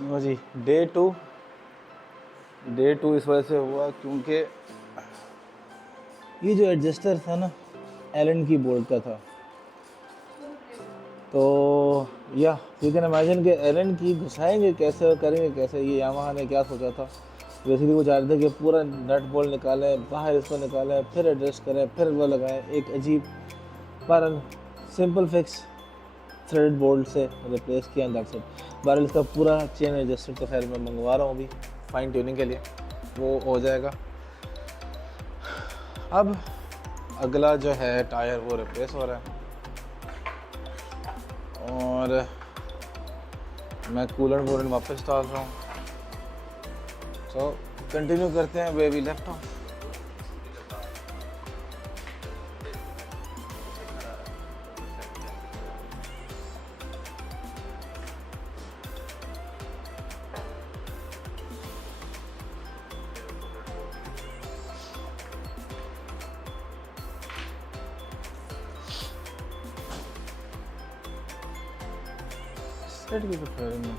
No ji, day to इस वजह से हुआ क्योंकि ये जो एडजस्टर था ना एलन की बोर्ड का था, तो या यू कैन इमेजिन कि एलन की घुसाएंगे कैसे और करेंगे कैसे। ये यामाहा ने क्या सोचा था, बेसिकली वो चाह रहे थे कि पूरा नट बोल्ट निकालें, बाहर इसको निकालें, फिर एडजस्ट करें, फिर वो लगाएं, एक अजीब पर सिंपल फिक्स थ्रेड बोल्ट से रिप्लेस किया दैट्स इट। बहरहाल इसका पूरा चेन एडजस्टर तो खैर मैं मंगवा रहा हूँ अभी फाइन ट्यूनिंग के लिए, वो हो जाएगा। अब अगला जो है टायर वो रिप्लेस हो रहा है और मैं कूलेंट वूलेंट वापस डाल रहा हूँ। सो कंटिन्यू करते हैं where we left off. Side की फेयरिंग में,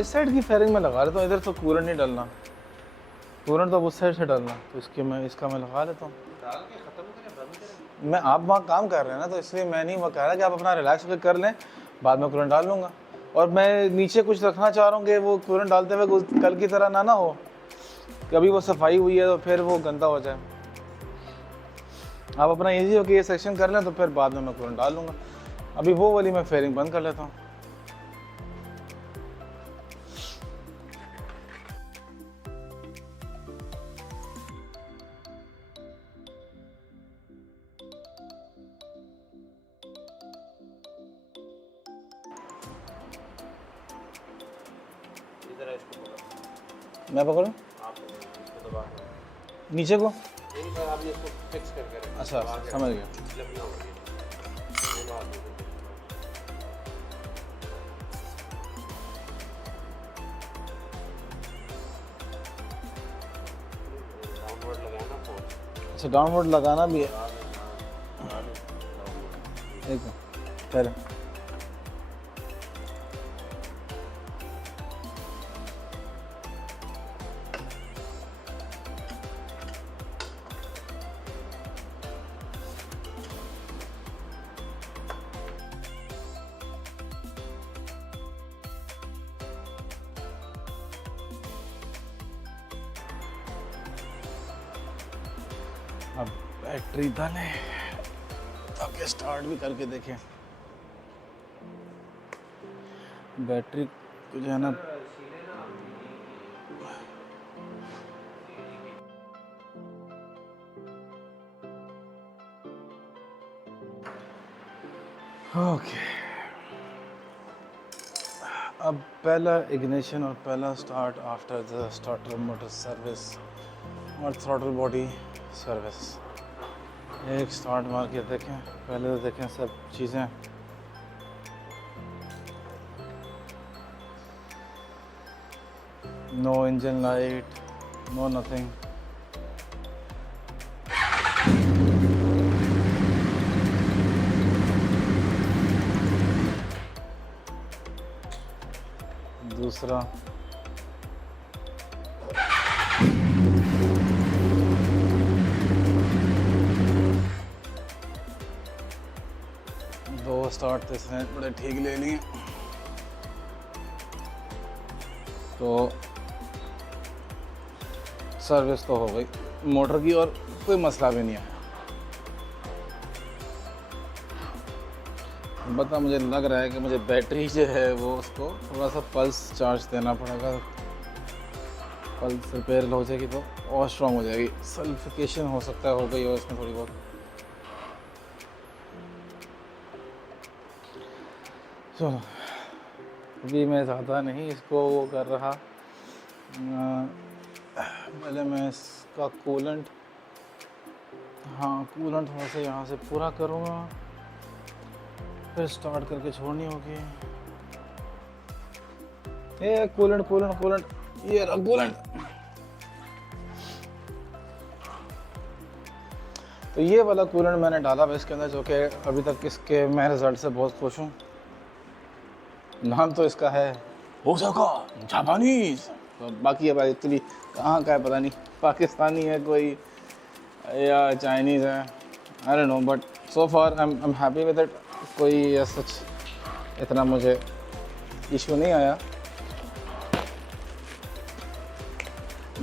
इस साइड की फेयरिंग में लगा लेता हूँ, इधर तो कूलेंट नहीं डालना, कूलेंट तो उस साइड से डालना, तो इसका मैं लगा लेता हूँ। मैं आप वहाँ काम कर रहे हैं ना, तो इसलिए मैं नहीं, वो कह रहा कि आप अपना रिलैक्स होकर कर लें, बाद में कूलेंट डाल लूँगा। और मैं नीचे कुछ रखना चाह रहा हूँ कि वो कूलेंट डालते हुए कल की तरह ना हो, कभी वो सफाई हुई है तो फिर वो गंदा हो जाए। आप अपना ईजी हो कि ये सेक्शन कर लें, तो फिर बाद में मैं कूलेंट डाल लूँगा। अभी वो वाली मैं फेयरिंग बंद कर लेता हूँ। मैं पकड़ूं नीचे को? अच्छा समझ गया। अच्छा डाउनवर्ड लगाना भी है, एक फिर अब बैटरी डालें ताकि स्टार्ट भी करके देखें। बैटरी को जो है ना ओके, अब पहला इग्निशन और पहला start after the starter motor service और थ्रॉटल बॉडी सर्विस। एक स्टार्ट मार के देखें, पहले तो देखें सब चीज़ें no engine light, no nothing. दूसरा दो स्टार्ट तो इसने बड़े ठीक ले लिए, तो सर्विस तो हो गई मोटर की और कोई मसला भी नहीं है। बता मुझे लग रहा है कि मुझे बैटरी जो है वो उसको थोड़ा सा पल्स चार्ज देना पड़ेगा, पल्स रिपेयर हो जाएगी तो और स्ट्रॉन्ग हो जाएगी। सल्फिकेशन हो सकता है हो गई हो इसमें थोड़ी बहुत। चलो अभी मैं ज़्यादा नहीं इसको वो कर रहा, पहले मैं इसका कूलेंट, हाँ कूलेंट थोड़ा सा यहाँ से पूरा करूँगा, फिर स्टार्ट करके छोड़नी होगी। ये कूलेंट कूलेंट कूलेंट, ये रहा कूलेंट। तो ये वाला कूलेंट मैंने डाला है इसके अंदर, जो कि अभी तक इसके मैं रिज़ल्ट से बहुत खुश हूँ। नाम तो इसका है ओसाका जापानीज। तो बाकी अब एक्चुअली कहाँ का है पता नहीं, पाकिस्तानी है कोई या चाइनीज़ है, I don't know, but so far I am happy with it. कोई सच इतना मुझे इशू नहीं आया,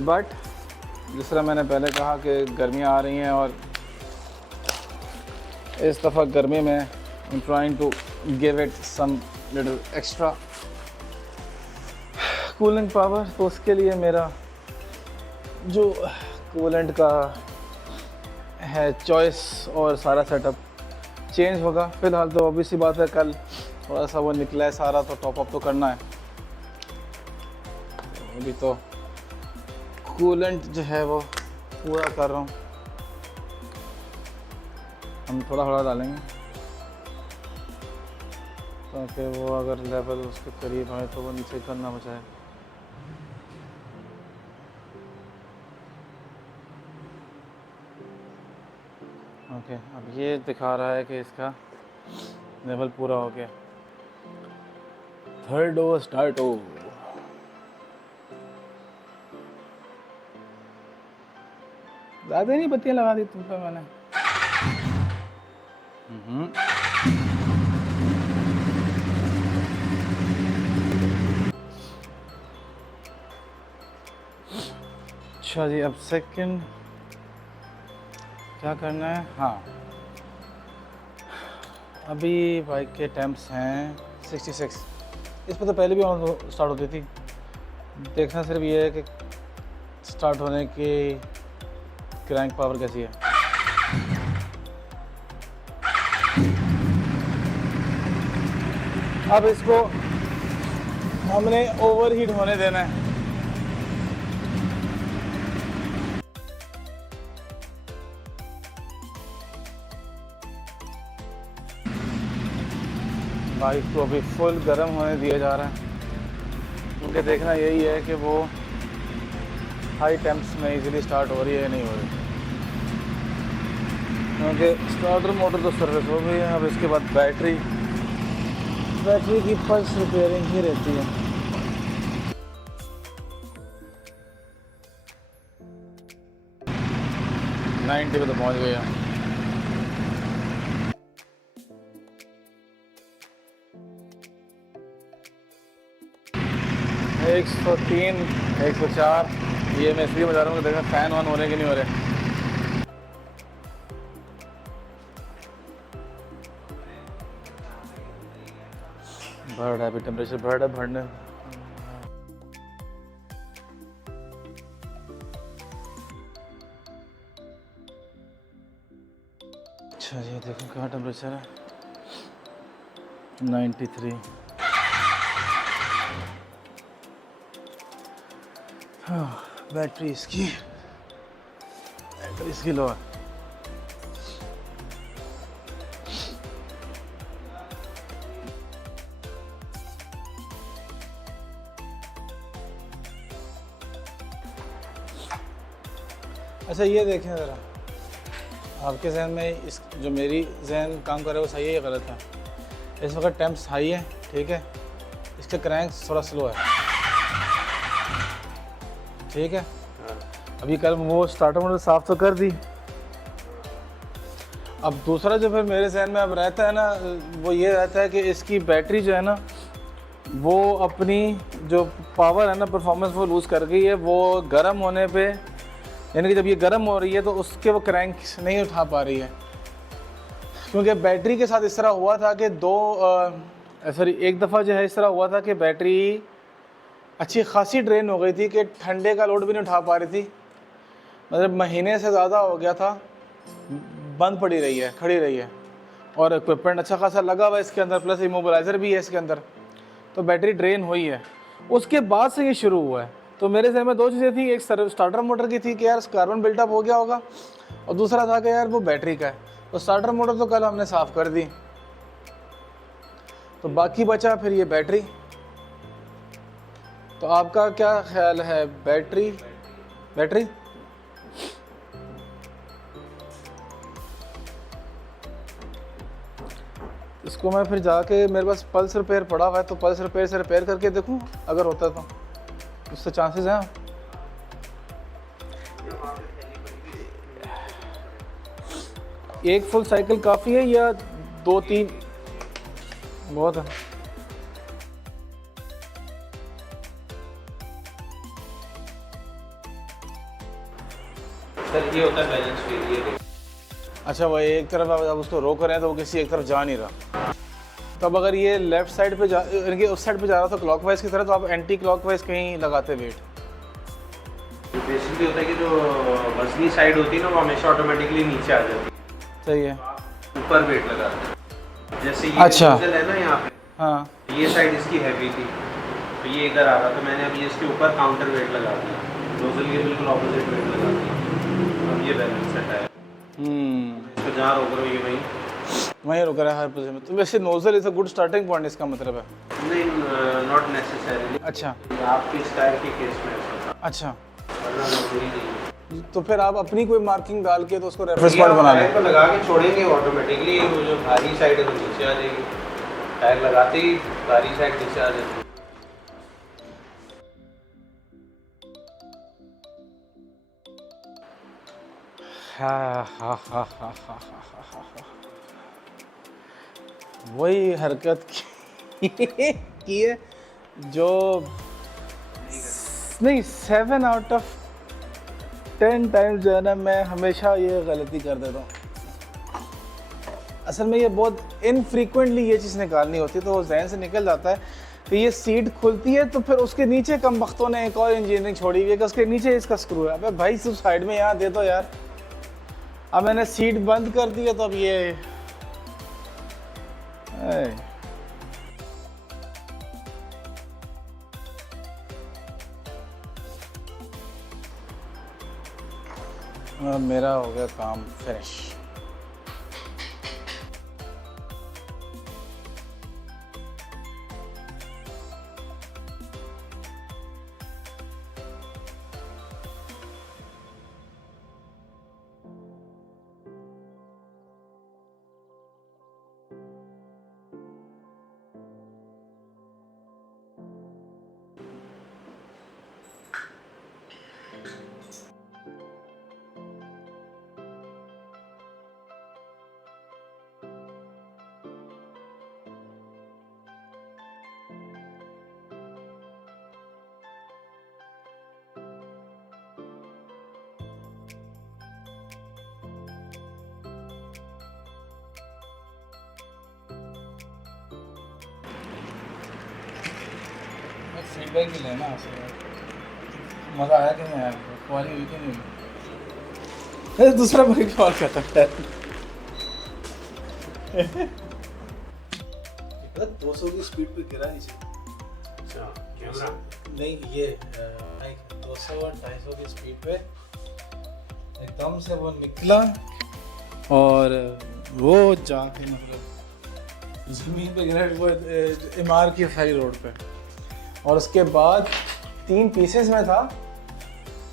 बट जिस तरह मैंने पहले कहा कि गर्मियाँ आ रही हैं और इस दफ़ा गर्मी में I am trying to give it some little extra cooling power. तो उसके लिए मेरा जो कूलेंट का है चॉइस और सारा सेटअप चेंज होगा। फ़िलहाल तो ऑब्वियसली बात है, कल थोड़ा सा वो निकला है सारा, तो टॉप अप तो करना है। अभी तो कूलेंट जो है वो पूरा कर रहा हूँ, हम थोड़ा थोड़ा डालेंगे ताकि वो अगर लेवल उसके करीब आए तो वो नीचे करना बचाए। ओके, अब ये दिखा रहा है कि इसका लेवल पूरा हो गया। थर्ड ओ स्टार्ट हो। ज़्यादा नहीं बत्तियाँ लगा दी तुम पे मैंने। अच्छा जी, अब सेकंड क्या करना है। हाँ, अभी बाइक के टेम्प्स हैं 66। इस पर तो पहले भी ऑन स्टार्ट होती थी। देखना सिर्फ ये है कि स्टार्ट होने की क्रैंक पावर कैसी है। अब इसको हमने ओवरहीट होने देना है। बाइक को अभी फुल गर्म होने दिया जा रहा है, क्योंकि देखना यही है कि वो हाई टेम्प्स में इजीली स्टार्ट हो रही है या नहीं हो रही। क्योंकि स्टार्टर मोटर तो सर्विस हो गई है, अब इसके बाद बैटरी की पल्स रिपेयरिंग ही रहती है। नाइन्टी पे तो पहुँच गया। एक 103, 104। ये मैं इसलिए बता रहा हूँ कि देखा फ़ैन ऑन हो रहे कि नहीं हो रहे। बढ़ रहा है अभी, टेम्परेचर बढ़ रहा है, बढ़ने। अच्छा जी, देखो कहाँ टेम्परेचर है, 93। हाँ, बैटरी इसकी लो है। अच्छा ये देखें ज़रा, आपके जहन में इस जो मेरी जहन काम कर रहा है वो सही है या गलत है। इस वक्त टेम्प्स हाई है, ठीक है, इसका क्रैंक थोड़ा स्लो है, ठीक है। अभी कल वो स्टार्टर मोटर साफ़ तो कर दी। अब दूसरा जो फिर मेरे जहन में अब रहता है ना, वो ये रहता है कि इसकी बैटरी जो है ना, वो अपनी जो पावर है ना, परफॉर्मेंस वो लूज़ कर गई है। वो गर्म होने पे, यानी कि जब ये गर्म हो रही है तो उसके वो क्रैंक नहीं उठा पा रही है। क्योंकि बैटरी के साथ इस तरह हुआ था कि एक दफ़ा जो है इस तरह हुआ था कि बैटरी अच्छी खासी ड्रेन हो गई थी कि ठंडे का लोड भी नहीं उठा पा रही थी। मतलब महीने से ज़्यादा हो गया था, बंद पड़ी रही है, खड़ी रही है, और इक्विपमेंट अच्छा खासा लगा हुआ है इसके अंदर, प्लस इमोबिलाइज़र भी है इसके अंदर, तो बैटरी ड्रेन हुई है। उसके बाद से ये शुरू हुआ है। तो मेरे जहन में दो चीज़ें थी, एक स्टार्टर मोटर की थी कि यार कार्बन बिल्टअप हो गया होगा, और दूसरा था कि यार वो बैटरी का है। तो स्टार्टर मोटर तो कल हमने साफ़ कर दी, तो बाकी बचा फिर ये बैटरी। तो आपका क्या ख्याल है, बैटरी इसको मैं फिर जाके, मेरे पास पल्स रिपेयर पड़ा हुआ है, तो पल्स रिपेयर से रिपेयर करके देखूँ अगर होता है तो, उससे चांसेस हैं। एक फुल साइकिल काफ़ी है या 2-3 बहुत है? सर ये होता है बैलेंस व्हील, ये अच्छा, वो एक तरफ आप उसको रोक रहे हैं तो वो किसी एक तरफ जा नहीं रहा। तब अगर ये लेफ्ट साइड पे जा, यानी उस साइड पे जा रहा था क्लॉकवाइज की तरह, तो आप एंटी क्लॉकवाइज कहीं लगाते वेट? बेसिकली होता है कि जो वजनी साइड होती है ना, वो हमेशा ऑटोमेटिकली नीचे आ जाती है। सही है। ऊपर वेट लगाते हैं। जैसे ये अच्छा। नोजल है ना यहाँ पे, हाँ, ये साइड इसकी हैवी थी, तो ये इधर आ रहा था, मैंने अभी इसके ऊपर काउंटर वेट लगा दिया, नोजल के बिल्कुल ऑपोजिट वेट लगा दिया। अब ये बैलेंस सेट है। इसको जहाँ रोक रहे हो ये वहीं रुक रहा है हर पोजीशन में। तो वैसे nozzle is a good starting point, इसका मतलब है? नहीं, नॉट नेसेसरी। अच्छा आपके स्टाइल के केस में ऐसा था, अच्छा। वरना जरूरी नहीं। तो फिर आप अपनी कोई मार्किंग डाल के तो उसको रेफरेंस पॉइंट बना लें। टायर को लगा के छोड़ेंगे ऑटोमेटिकली, वो जो भारी साइड है वो नीचे आ जाएगी। टायर लगाते ही भारी साइड नीचे आ जाती है। वही हरकत की है जो नहीं 7 आउट ऑफ 10 टाइम्स जो है ना, मैं हमेशा ये गलती कर देता हूँ। असल में ये बहुत इनफ्रीक्वेंटली ये चीज़ निकालनी होती है, तो वो जहन से निकल जाता है कि ये सीट खुलती है तो फिर उसके नीचे कम वक्तों ने एक और इंजीनियरिंग छोड़ी हुई है कि उसके नीचे इसका स्क्रू है। अबे भाई सिर्फ साइड में यहाँ दे दो यार। अब मैंने सीट बंद कर दी है तो अब ये मेरा हो गया काम फिनिश। फीडबैक भी लेना आपसे, मज़ा आया कि नहीं आया, क्वालिटी हुई कि नहीं हुई? अरे दूसरा बाइक कॉल करता है 200 की स्पीड पे गिरा नीचे। अच्छा, कैमरा नहीं, ये बाइक 200 और 250 की स्पीड पे एकदम से वो निकला और वो जाके मतलब ज़मीन पे गिरा, वो इमार की सारी रोड पे। और उसके बाद 3 पीसेस में था,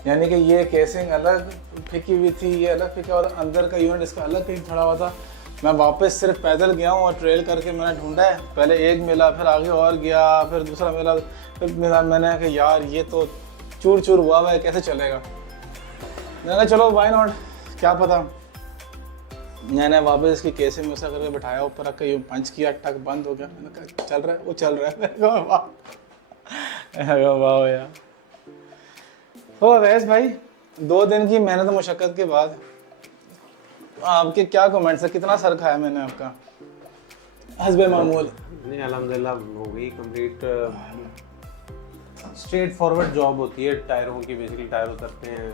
यानी कि ये केसिंग अलग फेंकी हुई थी, ये अलग फेंका, और अंदर का यूनिट इसका अलग कहीं खड़ा हुआ था। मैं वापस सिर्फ पैदल गया हूँ और ट्रेल करके मैंने ढूंढा है। पहले एक मिला, फिर आगे और गया, फिर दूसरा मिला, फिर मिला। मैंने कहा यार ये तो चूर चूर हुआ है, कैसे चलेगा। मैंने कहा चलो व्हाई नॉट, क्या पता। मैंने वापस इसकी केसिंग में ऐसा करके बैठाया, ऊपर रख के यूँ पंच किया, टक बंद हो गया। मैंने कहा चल रहा है, वो चल रहा है। मैंने कहा वाह यार। तो अवैस भाई, 2 दिन की मेहनत मुशक्क़त के बाद आपके क्या कमेंट्स है? कितना सर खाया मैंने आपका हस्बे मामूल? नहीं, अल्हम्दुलिल्लाह हो गई कंप्लीट। स्ट्रेट फॉरवर्ड जॉब होती है टायरों की। बेसिकली टायर उतरते हैं,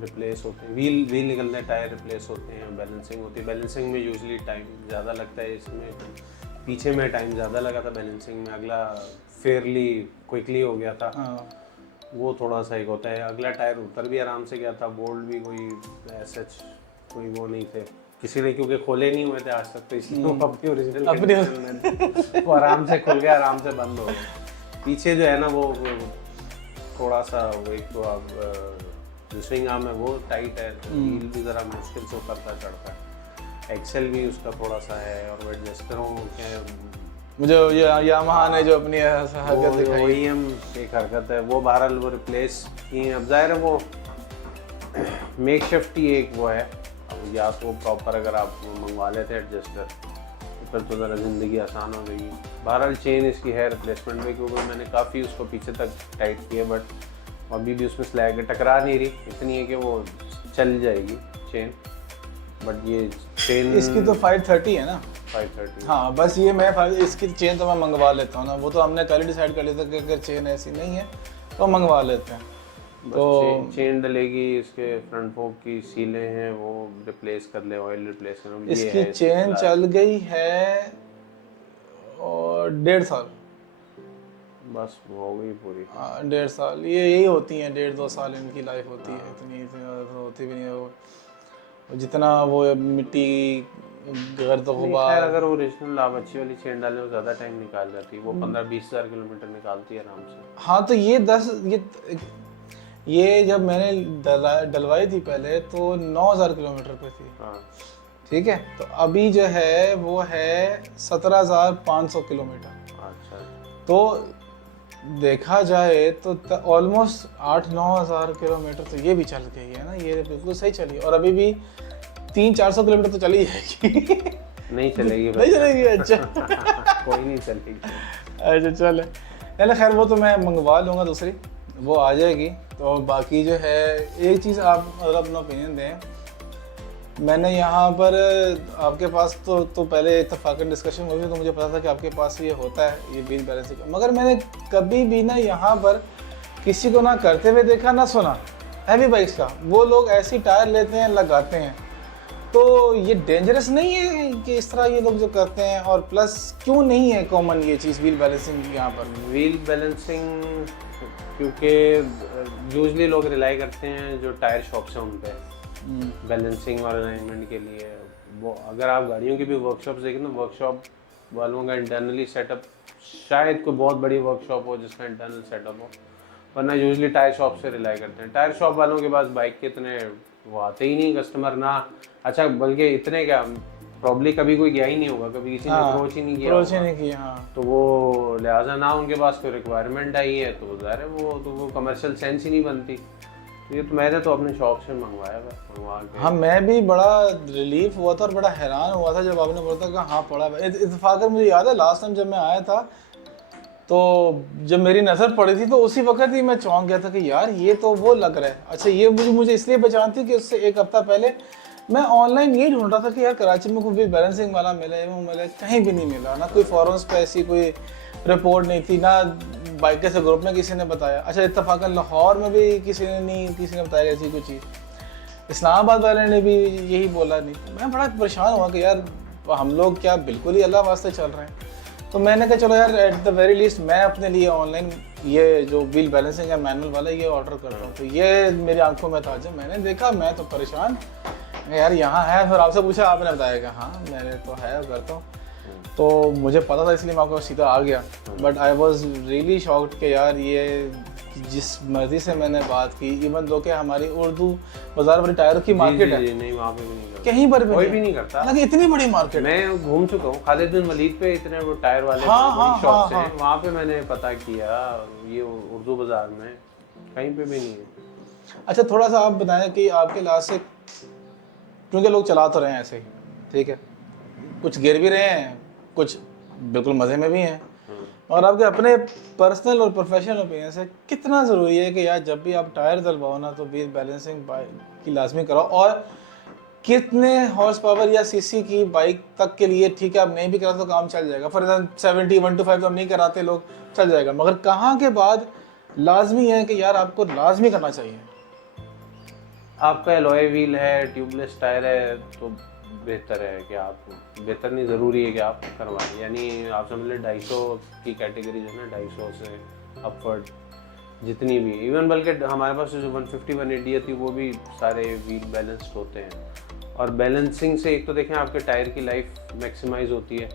रिप्लेस होते हैं, व्हील निकलते हैं, टायर रिप्लेस होते हैं, बैलेंसिंग होती है। बैलेंसिंग में यूजुअली टाइम ज़्यादा लगता है, इसमें पीछे में टाइम ज़्यादा लगा था बैलेंसिंग में। अगला फेयरली क्विकली हो गया था। हाँ। वो थोड़ा सा एक होता है। अगला टायर उतर भी आराम से गया था, बोल्ट भी कोई सच कोई वो नहीं थे किसी ने, क्योंकि खोले नहीं हुए थे आज तक, तो इसलिए वो अपनी ओरिजिनल वो आराम से खुल गया, आराम से बंद हो गया। पीछे जो है ना वो थोड़ा सा वो एक तो अब जो स्विंग आर्म है वो टाइट है, व्हील भी ज़रा मुश्किल से उतरता चढ़ता है। एक्सेल भी उसका थोड़ा सा है, और वो एडजस्टरों के मुझे ये यामाहा ने जो अपनी हरकत दिखाई, OEM एक हरकत है, वो बहरहाल वो रिप्लेस की हैं। अब जाहिर है वो मेक शिफ्ट ही एक वो है। अब या तो प्रॉपर अगर आप मंगवा लेते हैं एडजस्टर तो फिर तो ज़रा ज़िंदगी आसान हो जाएगी। बहरहाल चेन इसकी है रिप्लेसमेंट में, क्योंकि मैंने काफ़ी उसको पीछे तक टाइट किया, बट अभी भी उसमें स्लैग टकरा नहीं रही, इतनी है कि वो चल जाएगी चेन। बट ये चेन इसकी तो 530 है ना, 530। हाँ बस ये मैं इसकी चेन तो मैं मंगवा लेता हूँ ना, वो तो हमने कल ही डिसाइड कर लिया था कि अगर चेन ऐसी नहीं है तो मंगवा लेते हैं। तो चेन डलेगी, इसके फ्रंट फोक की सीलें हैं वो रिप्लेस कर ले, ऑयल रिप्लेस कर। इसकी चेन चल गई है और 1.5 साल, बस हो गई पूरी। 1.5 साल, ये यही होती हैं, 1.5-2 साल इनकी लाइफ होती है, इतनी ज़्यादा तो होती भी नहीं है वो जितना वो मिट्टी गर्द गुबार। अगर ओरिजिनल आप अच्छी वाली चेन डालें वो ज़्यादा टाइम निकाल जाती है, वो 15-20 हज़ार किलोमीटर निकालती है आराम से। हाँ तो ये जब मैंने डलवाई थी पहले तो 9,000 किलोमीटर पे थी। हाँ ठीक है, तो अभी जो है वो है 17,500 किलोमीटर। अच्छा, तो देखा जाए तो ऑलमोस्ट 8-9 हज़ार किलोमीटर तो ये भी चल गई है ना, ये बिल्कुल सही चली, और अभी भी 300-400 किलोमीटर तो चली जाएगी। नहीं चलेगी नहीं चलेगी, अच्छा कोई नहीं चलेगी। अच्छा चले, चले खैर वो तो मैं मंगवा लूँगा दूसरी, वो आ जाएगी। तो बाकी जो है एक चीज़ आप अगर अपना ओपिनियन दें, मैंने यहाँ पर आपके पास तो पहले इत्तेफाकन डिस्कशन हुई थी, तो मुझे पता था कि आपके पास ये होता है, ये व्हील बैलेंसिंग, मगर मैंने कभी भी ना यहाँ पर किसी को ना करते हुए देखा ना सुना हैवी बाइक्स का। वो लोग ऐसी टायर लेते हैं लगाते हैं, तो ये डेंजरस नहीं है कि इस तरह ये लोग जो करते हैं? और प्लस क्यों नहीं है कॉमन ये चीज़ व्हील बैलेंसिंग यहाँ पर? व्हील बैलेंसिंग क्योंकि यूजली लोग रिलाई करते हैं जो टायर शॉप्स हैं उन पे बैलेंसिंग और अलाइनमेंट के लिए। वो अगर आप गाड़ियों की भी वर्कशॉप देखें ना, वर्कशॉप वालों का इंटरनली सेटअप शायद कोई बहुत बड़ी वर्कशॉप हो जिसका इंटरनल सेटअप हो, वरना यूजली टायर शॉप से रिलाई करते हैं। टायर शॉप वालों के पास बाइक के इतने वो आते ही नहीं कस्टमर ना, अच्छा बल्कि इतने क्या प्रॉब्ली कभी कोई गया ही नहीं होगा, कभी किसी ने अप्रोच ही नहीं किया, हाँ। तो वो लिहाजा ना उनके पास कोई रिक्वायरमेंट आई है तो ज़ाहिर है वो कमर्शियल सेंस ही नहीं बनती। तो ये तो मैंने तो अपने शॉप से मंगवा के। हाँ मैं भी बड़ा रिलीफ हुआ था और बड़ा हैरान हुआ था जब आपने बोला था कि हाँ पड़ा। इत्तेफाकन मुझे याद है लास्ट टाइम जब मैं आया था तो जब मेरी नज़र पड़ी थी तो उसी वक्त ही मैं चौंक गया था कि यार ये तो वो लग रहा है। अच्छा ये मुझे इसलिए पहचान थी कि उससे एक हफ्ता पहले मैं ऑनलाइन ये ढूंढ रहा था कि यार कराची में कोई बैलेंसिंग वाला मिले, वो मिले, कहीं भी नहीं मिला ना, कोई फॉरम्स पे ऐसी कोई रिपोर्ट नहीं थी, ना बाइकर से ग्रुप में किसी ने बताया। अच्छा इत्तेफाकन लाहौर में भी किसी ने बताया ऐसी कोई चीज़, इस्लामाबाद वाले ने भी यही बोला नहीं। मैं बड़ा परेशान हुआ कि यार हम लोग क्या बिल्कुल ही अल्लाह वास्ते चल रहे हैं। तो मैंने कहा चलो यार एट द वेरी लीस्ट मैं अपने लिए ऑनलाइन ये जो व्हील बैलेंसिंग है मैनुअल वाला ये ऑर्डर करता हूँ। तो ये मेरी आंखों में था, जब मैंने देखा मैं तो परेशान यार यहाँ है। फिर आपसे पूछा, आपने बताया कि हाँ मैंने तो है करता हूँ, तो मुझे पता था इसलिए मैं आपको सीधा आ गया। But I was really shocked कि यार ये जिस मर्जी से मैंने बात की, इवन दो कि हमारी उर्दू बाजार बड़ी टायरों की मार्केट है, नहीं वहाँ पे भी नहीं करता, कहीं पर भी कोई भी नहीं करता, हालांकि इतनी बड़ी मार्केट। मैं घूम चुका हूँ खालिद बिन वलीद पे, इतने वो टायर वाले शॉप्स हैं, वहाँ पे मैंने पता किया, ये उर्दू बाजार में कहीं पे भी नहीं है। अच्छा थोड़ा सा आप बताएं कि आपके लास्ट से, क्योंकि लोग चला तो रहे हैं ऐसे ही, ठीक है, कुछ गिर भी रहे हैं, कुछ बिल्कुल मज़े में भी हैं, और आपके अपने पर्सनल और प्रोफेशनल ओपिनियन से कितना ज़रूरी है कि यार जब भी आप टायर डलवाओ ना तो व्हील बैलेंसिंग बाइक की लाजमी कराओ? और कितने हॉर्स पावर या सीसी की बाइक तक के लिए ठीक है, आप नहीं भी करा तो काम चल जाएगा, फॉर एग्जाम्पल 70, 125 तो हम नहीं कराते लोग, चल जाएगा, मगर कहाँ के बाद लाजमी है कि यार आपको लाजमी करना चाहिए? आपका एलॉय व्हील है, ट्यूबलेस टायर है, तो बेहतर है कि आप, बेहतर नहीं ज़रूरी है कि आप करवाएं। यानी आप समझ लें 250 की कैटेगरी जो है ना, 250 से अपवर्ड जितनी भी, इवन बल्कि हमारे पास जो 150 180 थी वो भी सारे व्हील बैलेंस्ड होते हैं। और बैलेंसिंग से एक तो देखें आपके टायर की लाइफ मैक्सिमाइज होती है,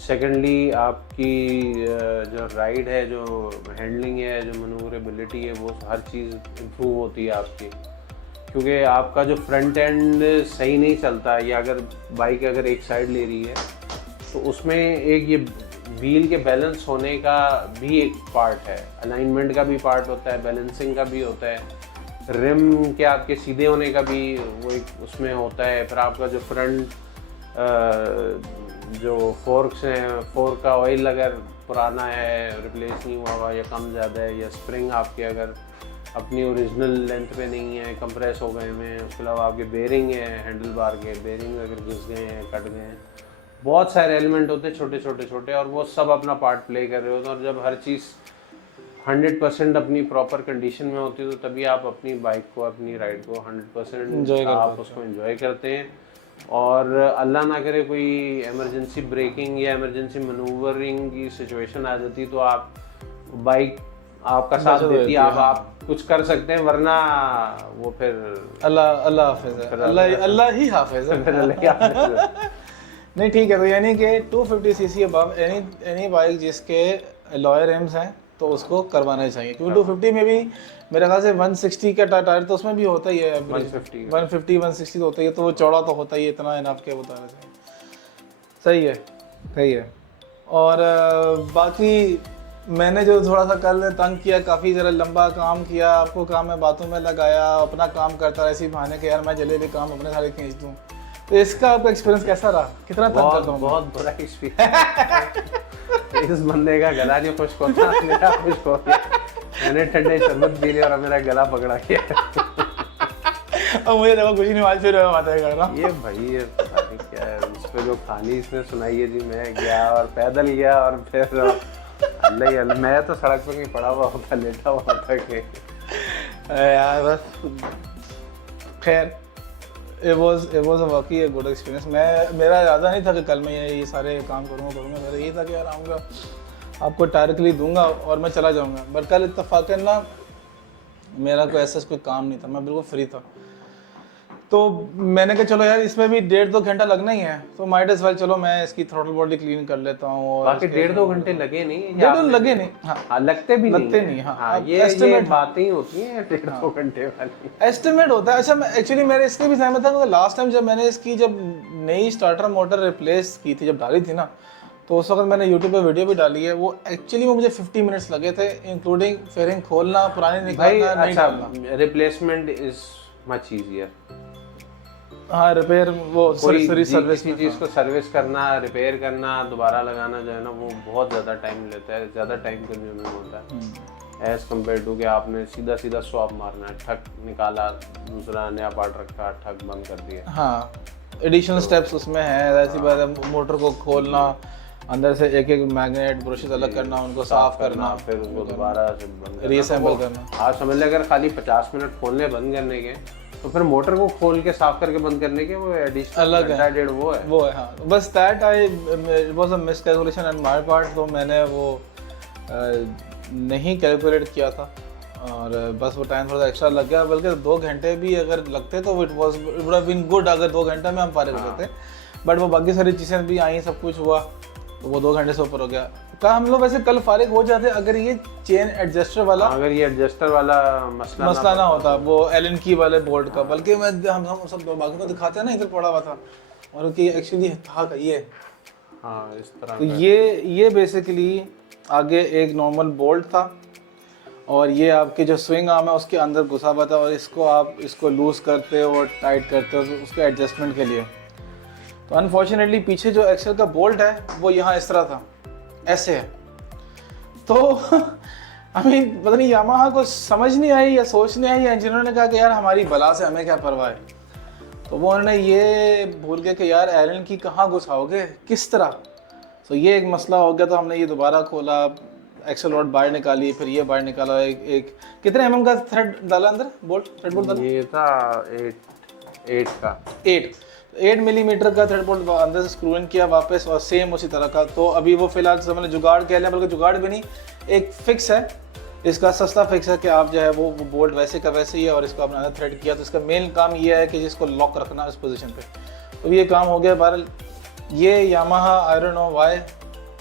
सेकेंडली आपकी जो राइड है, जो हैंडलिंग है, जो मनूवरेबिलिटी है, वो हर चीज़ इम्प्रूव होती है आपकी। क्योंकि आपका जो फ्रंट एंड सही नहीं चलता, या अगर बाइक अगर एक साइड ले रही है तो उसमें एक ये व्हील के बैलेंस होने का भी एक पार्ट है, अलाइनमेंट का भी पार्ट होता है, बैलेंसिंग का भी होता है, रिम के आपके सीधे होने का भी वो एक उसमें होता है। फिर आपका जो फ्रंट जो फोर्क्स हैं, फोर्क का ऑयल अगर पुराना है, रिप्लेस नहीं हुआ हुआ या कम ज़्यादा है, या स्प्रिंग आपके अगर अपनी ओरिजिनल लेंथ पे नहीं है, कंप्रेस हो गए हैं, उसके अलावा आपके बेरिंग है, हैंडल बार के बेरिंग अगर घुस गए हैं, कट गए हैं, बहुत सारे एलिमेंट होते हैं छोटे छोटे छोटे, और वो सब अपना पार्ट प्ले कर रहे होते हैं। और जब हर चीज़ 100% अपनी प्रॉपर कंडीशन में होती है तो तभी आप अपनी बाइक को, अपनी राइड को 100% आप उसको एंजॉय करते हैं। और अल्लाह ना करे कोई इमरजेंसी ब्रेकिंग या इमरजेंसी मनूवरिंग की सिचुएशन आ जाती तो आप बाइक आपका साथ देती है, आप कुछ कर सकते हैं, वरना वो फिर अल्लाह हाफिज़ है, अल्लाह ही हाफिज़ है। नहीं ठीक है, तो यानी कि 250 सीसी अबव एनी बाइक जिसके लॉयर रिम्स हैं तो उसको करवाना चाहिए, क्योंकि 250 में भी मेरे ख्याल से 160 का टायर तो उसमें भी होता ही है, 150-160 तो होता ही है, तो वो चौड़ा तो होता ही है, इतना इनफ के बताना चाहिए। सही है। और बाकी मैंने जो थोड़ा सा कल तंग किया, काफ़ी ज़रा लंबा काम किया, आपको काम में बातों में लगाया, अपना काम करता रहा इसी बहाने के यार मैं जल्दी काम अपने सारे खींच दूँ, तो इसका आपका एक्सपीरियंस कैसा रहा? कितना तंग करता हूँ? बहुत बुरा एक्सपीरियंस। इस बंदे का गला नहीं खुश्क होता, मेरा खुश्क हो गया। मैंने ठंडे शरबत पी लिया और मेरा गला पकड़ा गया। और मुझे देखो कुछ नहीं, आज फिर बातें कर रहा हूँ। ये भाई ये क्या है, इस पे जो कहानी इसने सुनाई है जी, मैं गया और पैदल गया और फिर अल्लाह मैं तो सड़क पर नहीं पड़ा हुआ होता, लेटा हुआ होता कि यार बस खैर it was a वाकई a good experience। मेरा इरादा नहीं था कि कल मैं ये सारे काम करूँगा, मेरा यही था कि यार आऊँगा, आपको टायर के लिए दूंगा और मैं चला जाऊँगा। बट कल इत्तफाकन ना मेरा कोई ऐसा कोई काम नहीं था, मैं बिल्कुल फ्री था, तो मैंने कहा चलो यार इसमें भी 1.5-2 घंटा लगना ही है, तो माइट एज वेल चलो मैं इसकी थ्रोटल बॉडी क्लीन कर लेता हूँ। और बाकी 1.5-2 घंटे लगे नहीं, लगे नहीं, हाँ लगते नहीं। हाँ ये बातें ही होती हैं 1.5-2 घंटे वाली, एस्टिमेट होता है। अच्छा मैं एक्चुअली मेरे इसके भी सहमत था, क्योंकि लास्ट टाइम जब मैंने इसकी जब नई स्टार्टर मोटर रिप्लेस की थी, जब डाली थी ना, तो उस वक्त मैंने यूट्यूब पे वीडियो भी डाली है, वो एक्चुअली वो मुझे 50 मिनट्स लगे थे, इंक्लूडिंग फेयरिंग खोलना, पुरानी निकालना, नहीं डालना। Replacement is much easier. हाँ रिपेयर, वो सर्विस चीज़ को सर्विस करना, रिपेयर करना, दोबारा लगाना जो है ना, वो बहुत ज़्यादा टाइम लेता है, ज़्यादा टाइम कंज्यूमिंग होता है एज़ कम्पेयर टू कि आपने सीधा स्वैप मारना है, ठक निकाला, दूसरा नया पार्ट रखा, ठक बंद कर दिया। हाँ एडिशनल स्टेप्स उसमें है, ऐसी बात है, मोटर को खोलना, अंदर से एक मैग्नेट ब्रशेस अलग करना, उनको साफ करना, फिर उसको दोबारा से बंद रीअसेंबल करना। आप समझ लें अगर खाली 50 मिनट खोलने बंद करने के, तो फिर मोटर को खोल के साफ करके बंद करने के वो एडिशनल अलग है, 1.5 वो है। हाँ बस that it was a miscalculation and my part, तो मैंने वो नहीं कैलकुलेट किया था और बस वो टाइम थोड़ा एक्स्ट्रा लग गया, बल्कि 2 घंटे भी अगर लगते तो it would have been good, अगर 2 घंटे में हम फारिग हो जाते। बट वो बाकी सारी चीज़ें भी आई, सब कुछ हुआ, तो वो 2 घंटे से ऊपर हो गया। क्या हम लोग वैसे कल फारिग हो जाते अगर ये चेन एडजस्टर वाला, अगर ये एडजस्टर वाला मसला ना होता, वो एलन की वाले बोल्ट का, बल्कि मैं हम सब बाकी को दिखाते हैं ना, इधर पड़ा हुआ था और कि एक्चुअली था ये, हाँ इस तरह। तो ये बेसिकली आगे एक नॉर्मल बोल्ट था और ये आपके जो स्विंग आर्म है उसके अंदर घुसा हुआ था, और इसको आप इसको लूज करते हो और टाइट करते हो तो उसके एडजस्टमेंट के लिए। तो अनफॉर्चुनेटली पीछे जो एक्सेल का बोल्ट है वो यहाँ इस तरह था, ऐसे है। तो आई मीन पता नहीं यामाहा को समझ नहीं आई या सोच नहीं आई, या इंजीनियर ने कहा कि यार हमारी बला से हमें क्या परवाह है, तो वो उन्होंने ये भूल गए कि यार एलन की कहाँ घुसाओगे, किस तरह। तो ये एक मसला हो गया, तो हमने ये दोबारा खोला, एक्सेल रॉड बाहर निकाली, फिर ये बाहर निकाला, एक कितने mm का थ्रेड डाला अंदर, थ्रेड बोल्ट डाला, ये था 8 मिलीमीटर का थ्रेड बोल्ट अंदर से स्क्रू इन किया वापस, और सेम उसी तरह का। तो अभी वो फिलहाल मैंने जुगाड़ कह लिया, बल्कि जुगाड़ भी नहीं, एक फिक्स है इसका, सस्ता फिक्स है कि आप जो है वो बोल्ट वैसे का वैसे ही है, और इसको आपने अंदर थ्रेड किया, तो इसका मेन काम ये है कि जिसको लॉक रखना इस पोजीशन पे। तो ये काम हो गया। बहरहाल ये Yamaha, I don't know why,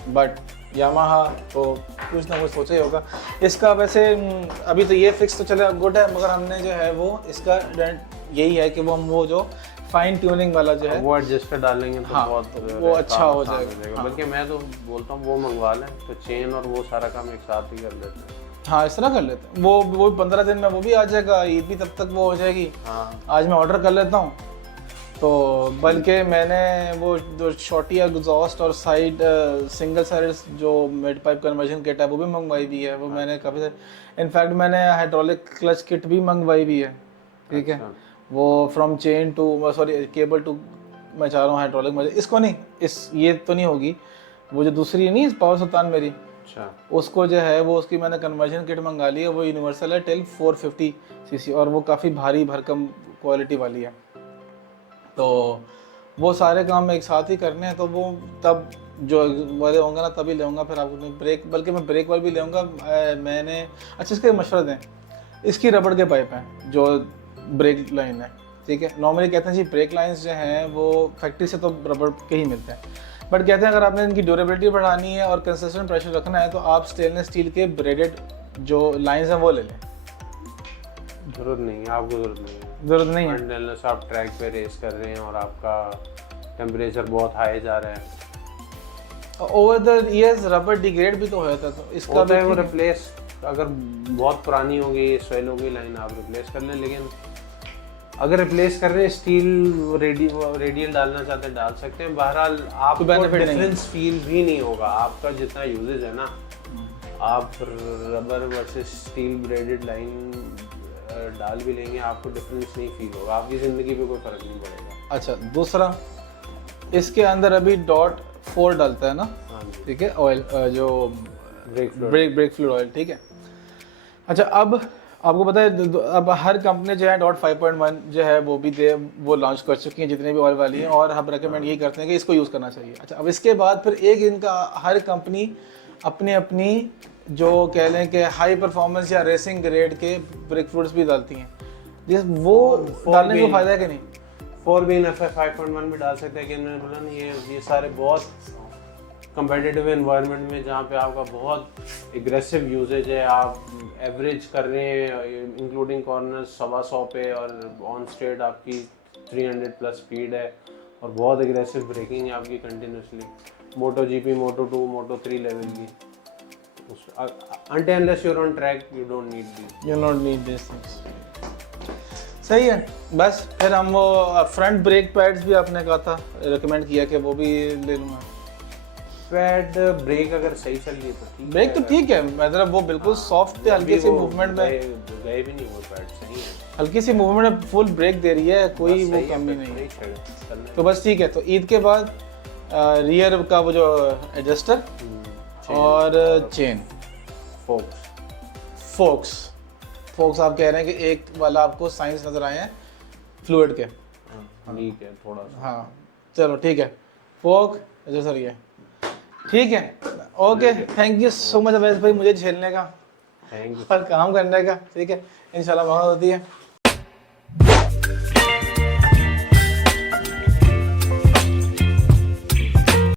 but Yamaha तो कुछ ना कुछ सोचा ही होगा। इसका वैसे अभी तो ये फिक्स तो चले गुड है, मगर हमने जो है वो इसका यही है कि वो जो फाइन ट्यूनिंग वाला जो है वो एडजस्टर डालेंगे तो हाँ, बहुत वो अच्छा हो आसान जाएगा। बल्कि मैं तो बोलता हूँ वो मंगवा लें तो चेन और वो सारा काम एक साथ ही कर लेते हैं। हाँ इस तरह कर लेते हैं। वो 15 दिन में वो भी आ जाएगा, ईद भी तब तक वो हो जाएगी। हाँ आज मैं ऑर्डर कर लेता हूँ। तो बल्कि मैंने वो जो शॉर्टी एग्जॉस्ट और साइड सिंगल साइड जो मिड पाइप कन्वर्जन किट है वो भी मंगवाई हुई है। वो मैंने काफ़ी इनफैक्ट मैंने हाइड्रोलिक क्लच किट भी मंगवाई हुई है, ठीक है। वो from chain to sorry cable to, मैं चाह रहा हूँ हाइड्रोलिक मुझे इसको नहीं, इस ये तो नहीं होगी, वो जो दूसरी नहीं पावर सुल्तान मेरी, अच्छा उसको जो है वो उसकी मैंने कन्वर्जन किट मंगा ली है। वो यूनिवर्सल है टिल 450 सीसी और वो काफ़ी भारी भरकम क्वालिटी वाली है। तो वो सारे काम एक साथ ही करने हैं, तो वो तब जो वाले होंगे ना तभी लेऊंगा। फिर आपको ब्रेक, बल्कि मैं ब्रेक वाले भी लेऊंगा। मैंने अच्छा इसके मशवरा दें, इसकी रबड़ के पाइप हैं जो ब्रेक लाइन है, ठीक है। नॉर्मली कहते हैं जी ब्रेक लाइंस जो हैं वो फैक्ट्री से तो रबड़ के ही मिलते हैं, बट कहते हैं अगर आपने इनकी ड्यूरेबिलिटी बढ़ानी है और कंसिस्टेंट प्रेशर रखना है तो आप स्टेनलेस स्टील के ब्रेडेड जो लाइंस हैं वो ले लें। जरूरत नहीं है, आपको जरूरत नहीं है, ज़रूरत नहीं है। अनलेस आप ट्रैक पे रेस कर रहे हैं और आपका टेम्परेचर बहुत हाई जा रहा है over the years rubber degrade भी तो हो जाता है, तो इसका होता है वो भी रिप्लेस, अगर बहुत पुरानी होगी स्वेल होगी लाइन आप रिप्लेस कर लें। लेकिन अगर रिप्लेस कर रहे हैं स्टील रेडियल डालना चाहते हैं डाल सकते हैं। बहरहाल आपको benefit नहीं है। डिफरेंस फील भी नहीं होगा, आपका जितना यूजेज है ना, आप rubber versus steel braided line डाल भी लेंगे आपको डिफरेंस नहीं फील होगा, आपकी ज़िंदगी पे कोई फ़र्क नहीं पड़ेगा। अच्छा दूसरा, इसके अंदर अभी डॉट 4 डालता है ना, हाँ जी, ठीक है, ऑयल जो ब्रेक फ्लूइड ऑयल, ठीक है। अच्छा अब आपको पता है अब हर कंपनी जो है डॉट 5.1 जो है वो भी वो लॉन्च कर चुकी हैं जितने भी ऑयल वाली हैं, और हम रेकमेंड यही करते हैं कि इसको यूज़ करना चाहिए। अच्छा अब इसके बाद फिर एक इनका हर कंपनी अपनी अपनी जो कह लें कि हाई परफॉर्मेंस या रेसिंग ग्रेड के ब्रेक फ्लूइड्स भी डालती हैं, जिस वो डालने का फ़ायदा है कि नहीं? 4 FF 5.1 भी डाल सकते हैं कि मैंने बोला ना ये सारे बहुत कंपेटिटिव एनवायरनमेंट में जहाँ पे आपका बहुत एग्रेसिव यूजेज है, आप एवरेज कर रहे हैं इंक्लूडिंग कॉर्नर्स 125 पे और ऑन स्ट्रेट आपकी 300 प्लस स्पीड है और बहुत एग्रेसिव ब्रेकिंग है आपकी कंटिन्यूसली, मोटो जीपी मोटो 2 मोटो 3 लेवल की। until unless you're on track you don't need these things। सही है। बस फिर हम वो फ्रंट ब्रेक पैड्स भी आपने कहा था रेकमेंड किया कि वो भी ले लूँगा। पैड ब्रेक अगर सही चल रही है तो ठीक ब्रेक तो ठीक है, मतलब वो बिल्कुल सॉफ्ट है, हल्की सी मूवमेंट में गए भी नहीं वो पैड सही है, हल्की सी मूवमेंट में फुल ब्रेक दे रही है, कोई वो कमी नहीं है। तो बस ठीक है। तो ईद के बाद रियर का वो जो एडजस्टर और चेन फोक्स आप कह रहे हैं कि एक वाला आपको साइंस नजर आए हैं फ्लूइड के, ठीक है थोड़ा सा, हाँ चलो ठीक है। फोक एडजस्टर ये ठीक है, okay. Thank you so much Awais भाई मुझे झेलने का थैंक यू और काम करने का, ठीक है। इंशाल्लाह मौका होती है